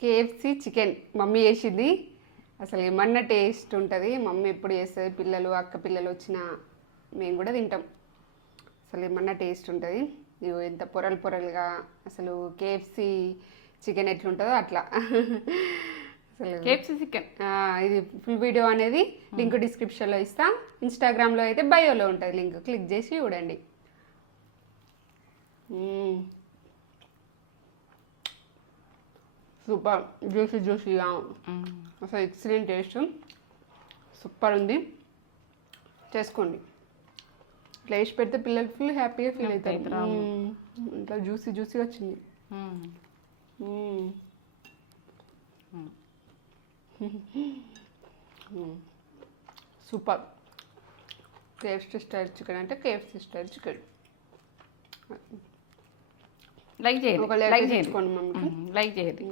KFC chicken mummy చేసింది. అసలు ఏమన్నా టేస్ట్ ఉంటుంది. మమ్మీ ఎప్పుడు చేస్తుంది, పిల్లలు అక్క పిల్లలు వచ్చినా మేము కూడా తింటాం. అసలు ఏమన్నా టేస్ట్ ఉంటుంది. ఇగో ఎంత పొరలు పొరలుగా అసలు కేఎఫ్సి చికెన్ ఎట్లుంటుందో అట్లా. అసలు కేఎఫ్సి చికెన్ ఇది ఫుల్ వీడియో అనేది లింక్ డిస్క్రిప్షన్లో ఇస్తా. ఇన్స్టాగ్రామ్లో అయితే బయోలో ఉంటుంది లింక్, క్లిక్ చేసి చూడండి. సూపర్ జ్యూసీ జ్యూసీగా అసలు ఎక్సలెంట్ టేస్ట్, సూపర్ ఉంది. చేసుకోండి. ఇట్లా వేసి పెడితే పిల్లలు ఫుల్ హ్యాపీగా ఫీల్ అవుతారు. ఇంట్లో జ్యూసీ జ్యూసీ వచ్చింది. సూపర్. కేఎఫ్సి స్టైల్ చికెన్ అంటే కేఎఫ్సి స్టైల్ చికెన్. లైక్ చేయండి, ఒక లైక్ చేసుకోండి చేయండి, మమ్మీ. లైక్ చేయండి.